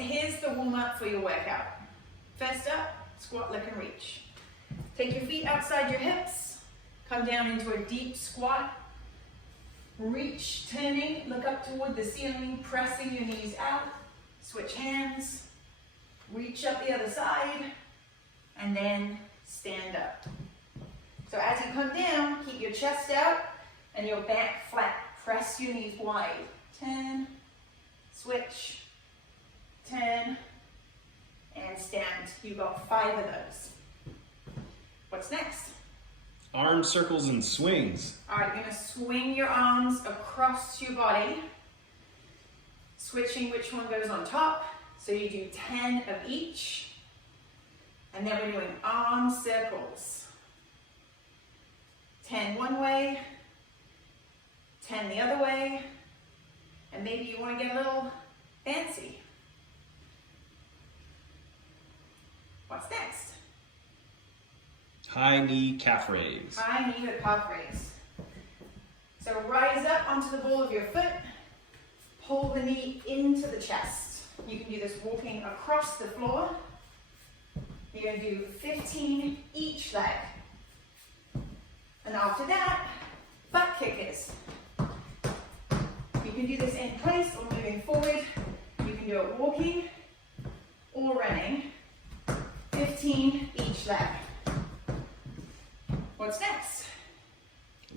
here's the warm-up for your workout. First up, squat, lick, and reach. Take your feet outside your hips, come down into a deep squat. Reach, turning, look up toward the ceiling, pressing your knees out. Switch hands, reach up the other side, and then stand up. So as you come down, keep your chest out and your back flat. Press your knees wide. Turn, switch, turn, and stand. You've got 5 of those. What's next? Arm circles and swings. All right, you're gonna swing your arms across your body, switching which one goes on top. So you do 10 of each, and then we're doing arm circles. 10 one way, 10 the other way, and maybe you want to get a little fancy. What's next? High knee calf raise. High knee to calf raise. So rise up onto the ball of your foot, pull the knee into the chest. You can do this walking across the floor. You're going to do 15 each leg. And after that, butt kickers. You can do this in place or moving forward. You can do it walking or running. 15 each leg. What's next?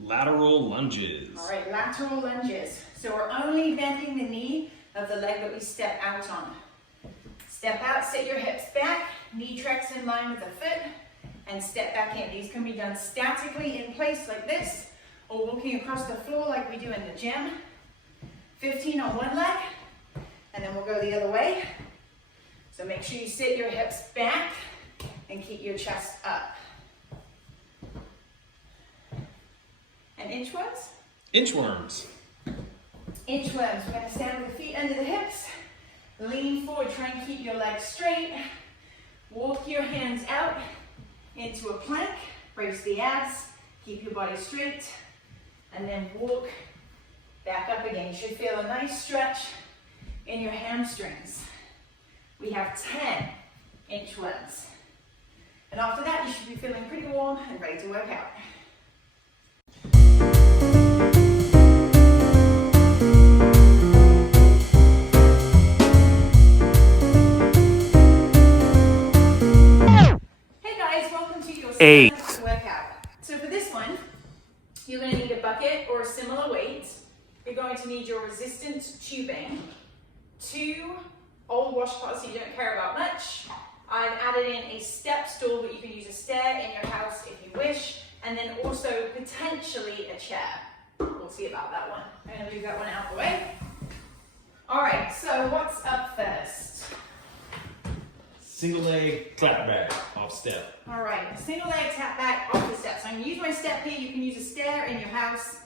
Lateral lunges. All right, lateral lunges. So we're only bending the knee of the leg that we step out on. Step out, sit your hips back, knee tracks in line with the foot, and step back in. These can be done statically in place like this, or walking across the floor like we do in the gym. 15 on one leg, and then we'll go the other way. So make sure you sit your hips back and keep your chest up. And inchworms? Inchworms. Inchworms. We're going to stand with the feet under the hips. Lean forward, try and keep your legs straight. Walk your hands out into a plank. Brace the abs. Keep your body straight. And then walk back up again. You should feel a nice stretch in your hamstrings. We have 10 inchworms. And after that, you should be feeling pretty warm and ready to work out. Hey guys, welcome to your 7th workout. So for this one, you're going to need a bucket or a similar weight. You're going to need your resistant tubing, 2 old washcloths that you don't care about much. I've added in a step stool, but you can use a stair in your house if you wish, and then also potentially a chair. We'll see about that one. I'm going to move that one out of the way. All right, so what's up first? Single leg clap back off step. All right, single leg tap back off the step. So I'm going to use my step here. You can use a stair in your house.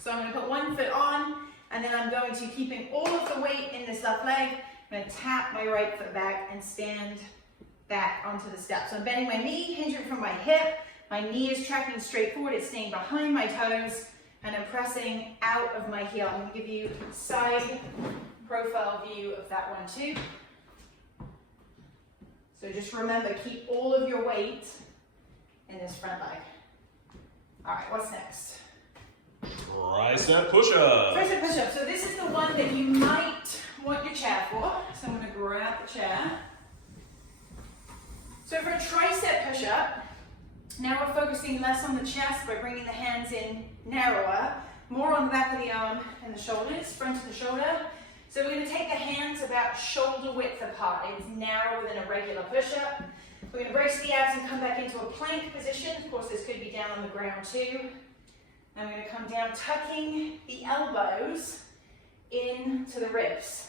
So I'm going to put one foot on, and then I'm going to, keeping all of the weight in this left leg, I'm going to tap my right foot back and stand back onto the step. So I'm bending my knee, hinging from my hip. My knee is tracking straight forward. It's staying behind my toes, and I'm pressing out of my heel. I'm going to give you a side profile view of that one too. So just remember, keep all of your weight in this front leg. All right, what's next? Tricep push-ups. Tricep push-up. So this is the one that you might want your chair for. So I'm going to grab the chair. So for a tricep push-up, now we're focusing less on the chest by bringing the hands in narrower, more on the back of the arm and the shoulders, front of the shoulder. So we're going to take the hands about shoulder width apart. It's narrower than a regular push-up. We're going to brace the abs and come back into a plank position. Of course, this could be down on the ground too. And we're going to come down, tucking the elbows into the ribs.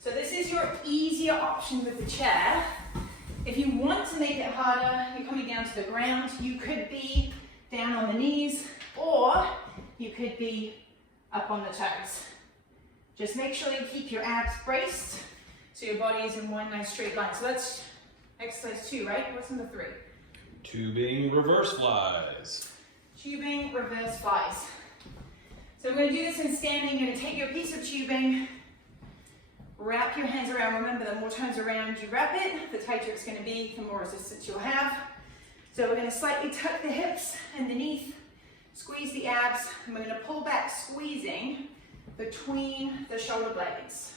So this is your easier option with the chair. If you want to make it harder, you're coming down to the ground. You could be down on the knees, or you could be up on the toes. Just make sure you keep your abs braced so your body is in one nice straight line. So that's exercise 2, right? What's number 3? Tubing reverse flies. Tubing reverse flies. So we're going to do this in standing. You're going to take your piece of tubing, Wrap your hands around. Remember, the more times around you wrap it, the tighter it's going to be, the more resistance you'll have. So we're going to slightly tuck the hips underneath, squeeze the abs, and we're going to pull back, squeezing between the shoulder blades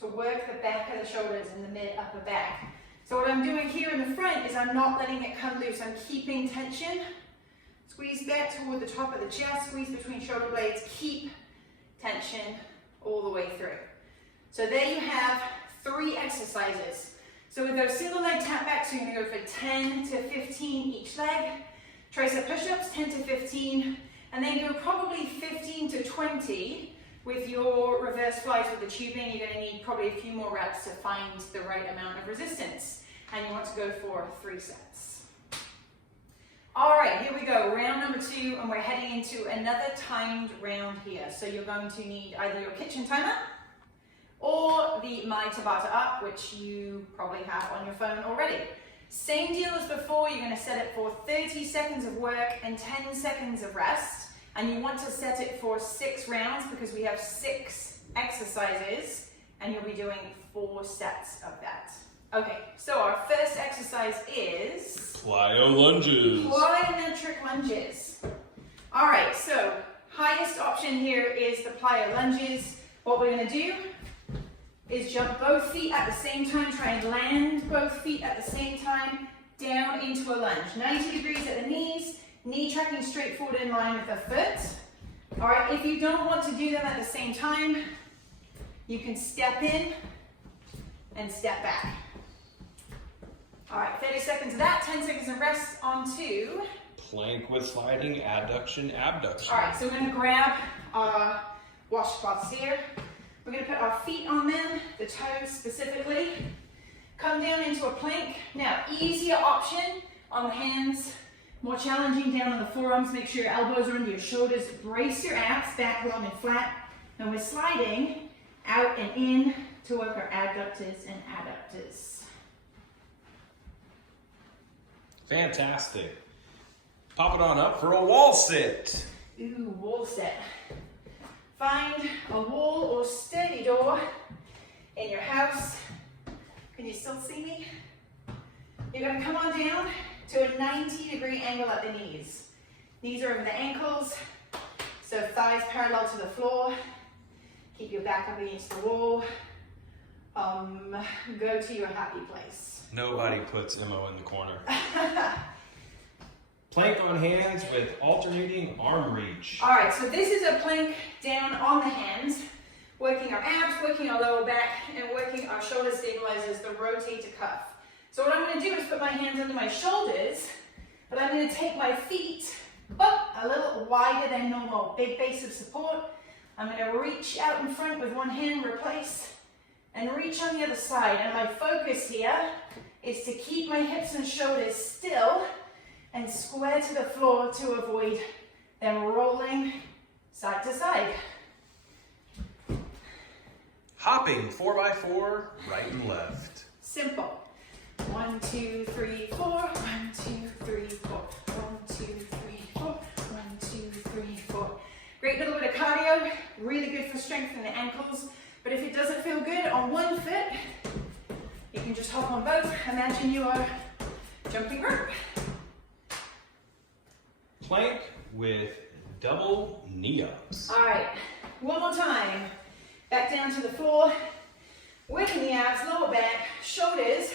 to work the back of the shoulders and the mid-upper back. So what I'm doing here in the front is I'm not letting it come loose. I'm keeping tension. Squeeze back toward the top of the chest, squeeze between shoulder blades, keep tension all the way through. So there you have 3 exercises. So with those single leg tap backs, you're going to go for 10 to 15 each leg. Tricep push-ups, 10 to 15, and then go probably 15 to 20 with your reverse flies with the tubing. You're going to need probably a few more reps to find the right amount of resistance, and you want to go for 3 sets. All right, here we go, round number 2, and we're heading into another timed round here. So you're going to need either your kitchen timer or the My Tabata Up, which you probably have on your phone already. Same deal as before, you're going to set it for 30 seconds of work and 10 seconds of rest. And you want to set it for 6 rounds because we have 6 exercises and you'll be doing 4 sets of that. Okay, so our first exercise is Plyo lunges. Plyometric lunges. All right, so highest option here is the plyo lunges. What we're going to do is jump both feet at the same time, try and land both feet at the same time, down into a lunge. 90 degrees at the knees, knee tracking straight forward in line with the foot. All right, if you don't want to do them at the same time, you can step in and step back. All right, 30 seconds of that, 10 seconds of rest onto Plank with sliding adduction, abduction. All right, so we're going to grab our washcloths here. We're going to put our feet on them, the toes specifically. Come down into a plank. Now, easier option on the hands, more challenging down on the forearms. Make sure your elbows are under your shoulders. Brace your abs back long and flat. And we're sliding out and in to work our adductors and adductors. Fantastic. Pop it on up for a wall sit. Ooh, wall sit. Find a wall or steady door in your house. Can you still see me? You're going to come on down to a 90-degree angle at the knees. Knees are over the ankles, so thighs parallel to the floor. Keep your back up against the wall. Go to your happy place. Nobody puts Mo in the corner. Plank on hands with alternating arm reach. All right, so this is a plank down on the hands, working our abs, working our lower back, and working our shoulder stabilizers, the rotator cuff. So what I'm going to do is put my hands under my shoulders, but I'm going to take my feet up a little wider than normal, big base of support. I'm going to reach out in front with one hand, replace, and reach on the other side. And my focus here is to keep my hips and shoulders still and square to the floor to avoid them rolling side to side. Hopping 4x4, right and left. Simple. 1, 2, 3, 4. 1, 2, 3, 4. 1, 2, 3, 4. 1, 2, 3, 4. Great little bit of cardio. Really good for strengthening the ankles. But if it doesn't feel good on one foot, you can just hop on both. Imagine you are jumping rope. Plank with double knee ups. All right, one more time. Back down to the floor, working the abs, lower back, shoulders,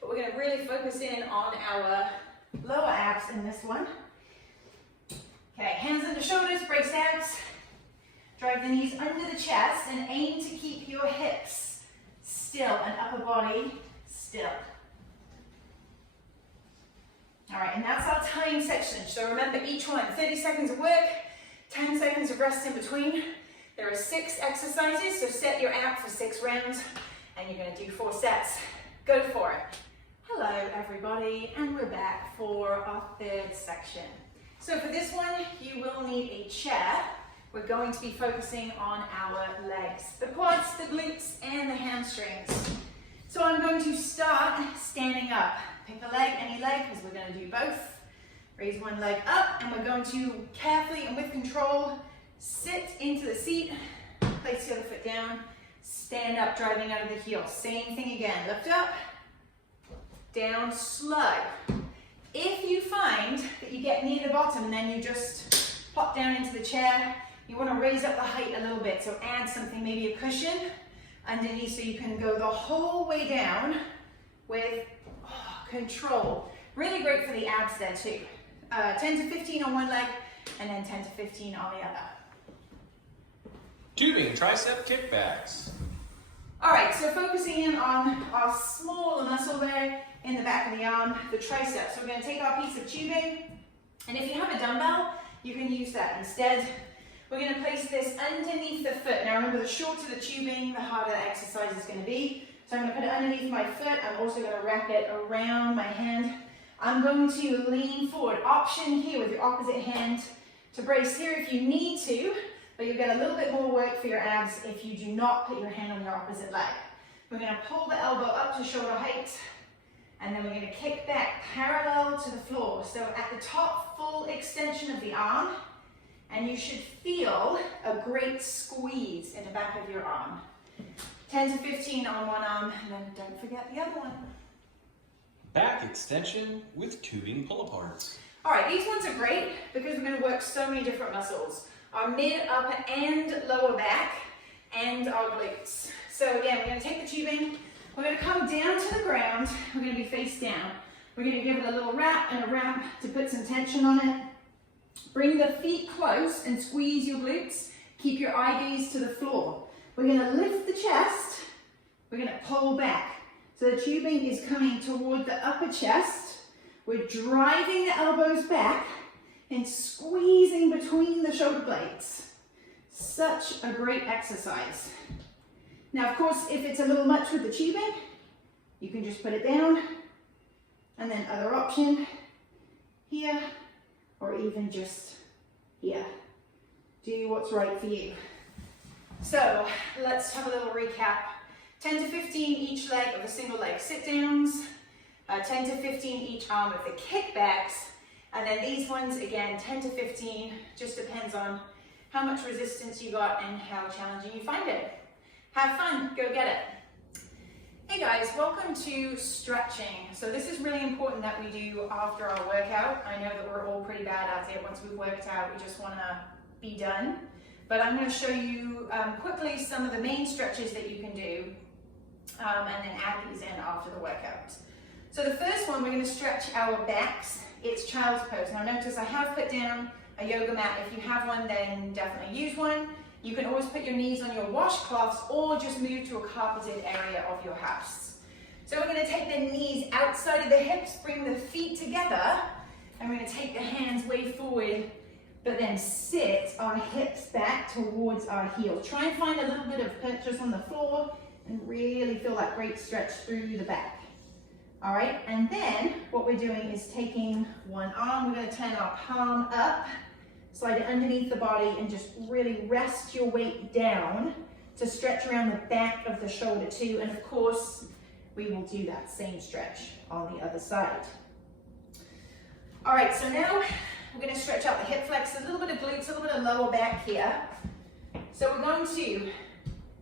but we're going to really focus in on our lower abs in this one. Okay, hands under shoulders, brace abs, drive the knees under the chest, and aim to keep your hips still and upper body still. All right, and that's our time section. So remember each one, 30 seconds of work, 10 seconds of rest in between. There are 6 exercises, so set your app for 6 rounds, and you're going to do 4 sets. Go for it. Hello, everybody, and we're back for our 3rd section. So for this one, you will need a chair. We're going to be focusing on our legs, the quads, the glutes, and the hamstrings. So I'm going to start standing up. Pick a leg, any leg, because we're going to do both. Raise one leg up, and we're going to carefully and with control sit into the seat, place the other foot down, stand up, driving out of the heel. Same thing again, lift up, down, slow. If you find that you get near the bottom and then you just pop down into the chair, you want to raise up the height a little bit, so add something, maybe a cushion underneath so you can go the whole way down with control. Really great for the abs there too. 10 to 15 on one leg and then 10 to 15 on the other. Tubing tricep kickbacks. All right, so focusing in on our smaller muscle there in the back of the arm, the tricep. So we're going to take our piece of tubing, and if you have a dumbbell, you can use that instead. We're going to place this underneath the foot. Now remember, the shorter the tubing, the harder the exercise is going to be. So I'm going to put it underneath my foot. I'm also going to wrap it around my hand. I'm going to lean forward. Option here with your opposite hand to brace here if you need to, but you'll get a little bit more work for your abs if you do not put your hand on your opposite leg. We're going to pull the elbow up to shoulder height, and then we're going to kick back parallel to the floor. So at the top, full extension of the arm, and you should feel a great squeeze in the back of your arm. 10 to 15 on one arm, and then don't forget the other one. Back extension with tubing pull-aparts. All right, these ones are great because we're going to work so many different muscles. Our mid, upper, and lower back, and our glutes. So again, we're going to take the tubing, we're going to come down to the ground, we're going to be face down. We're going to give it a little wrap and a wrap to put some tension on it. Bring the feet close and squeeze your glutes. Keep your eye gaze to the floor. We're going to lift the chest, we're going to pull back. So the tubing is coming toward the upper chest. We're driving the elbows back and squeezing between the shoulder blades. Such a great exercise. Now, of course, if it's a little much with the tubing, you can just put it down. And then other option, here, or even just here. Do what's right for you. So let's have a little recap. 10 to 15 each leg of the single leg sit downs, 10 to 15 each arm of the kickbacks, and then these ones again 10 to 15, just depends on how much resistance you got and how challenging you find it. Have fun, go get it. Hey guys, welcome to stretching. So this is really important that we do after our workout. I know that we're all pretty bad at it. Once we've worked out, we just want to be done. But I'm going to show you quickly some of the main stretches that you can do and then add these in after the workout. So the first one, we're going to stretch our backs. It's child's pose. Now notice I have put down a yoga mat. If you have one, then definitely use one. You can always put your knees on your washcloths or just move to a carpeted area of your house. So we're going to take the knees outside of the hips, bring the feet together, and we're going to take the hands way forward, but then sit our hips back towards our heels. Try and find a little bit of purchase on the floor and really feel that great stretch through the back. All right, and then what we're doing is taking one arm, we're going to turn our palm up, slide it underneath the body, and just really rest your weight down to stretch around the back of the shoulder too. And of course, we will do that same stretch on the other side. All right, so now we're going to stretch out the hip flexors, a little bit of glutes, a little bit of lower back here. So we're going to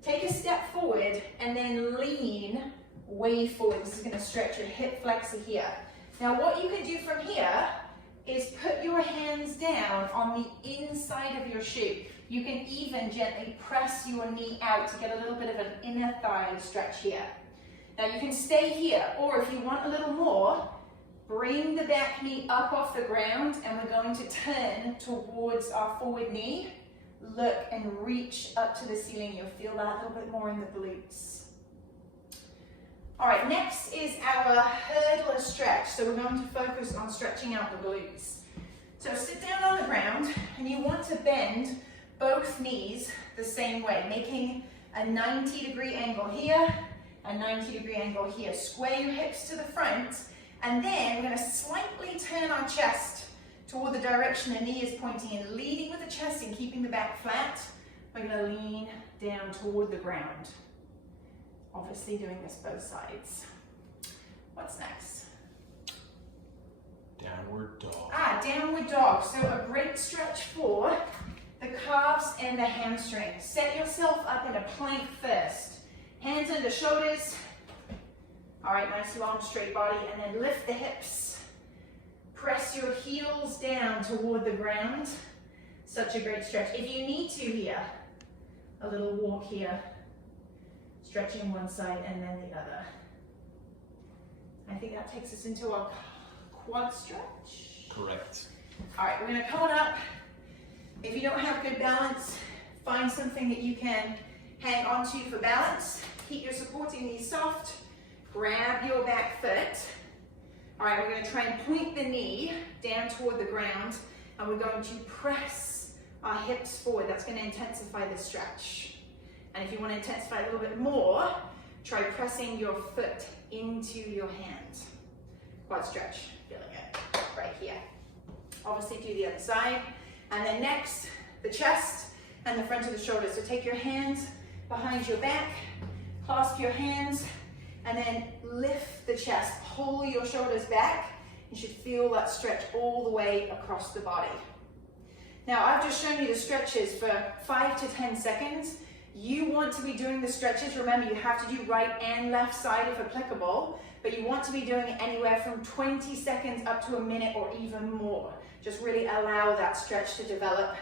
take a step forward and then lean way forward. This is going to stretch your hip flexor here. Now what you can do from here is put your hands down on the inside of your shoe. You can even gently press your knee out to get a little bit of an inner thigh stretch here. Now you can stay here, or if you want a little more, bring the back knee up off the ground, and we're going to turn towards our forward knee. Look and reach up to the ceiling. You'll feel that a little bit more in the glutes. All right, next is our hurdler stretch. So we're going to focus on stretching out the glutes. So sit down on the ground, and you want to bend both knees the same way, making a 90-degree angle here, a 90-degree angle here. Square your hips to the front, and then we're going to slightly turn our chest toward the direction the knee is pointing in, leading with the chest and keeping the back flat. We're going to lean down toward the ground. Obviously doing this both sides. What's next? Downward dog. Downward dog. So a great stretch for the calves and the hamstrings. Set yourself up in a plank first. Hands under shoulders. All right, nice long straight body, and then lift the hips. Press your heels down toward the ground. Such a great stretch. If you need to here, a little walk here. Stretching one side and then the other. I think that takes us into our quad stretch. Correct. All right, we're gonna come on up. If you don't have good balance, find something that you can hang onto for balance. Keep your supporting knees soft. Grab your back foot. All right, we're gonna try and point the knee down toward the ground, and we're going to press our hips forward. That's gonna intensify the stretch. And if you wanna intensify a little bit more, try pressing your foot into your hand. Quad stretch, feeling it right here. Obviously do the other side. And then next, the chest and the front of the shoulders. So take your hands behind your back, clasp your hands, and then lift the chest. Pull your shoulders back. You should feel that stretch all the way across the body. Now, I've just shown you the stretches for 5 to 10 seconds. You want to be doing the stretches. Remember, you have to do right and left side if applicable, but you want to be doing it anywhere from 20 seconds up to a minute or even more. Just really allow that stretch to develop,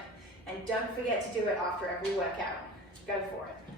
and don't forget to do it after every workout. Go for it.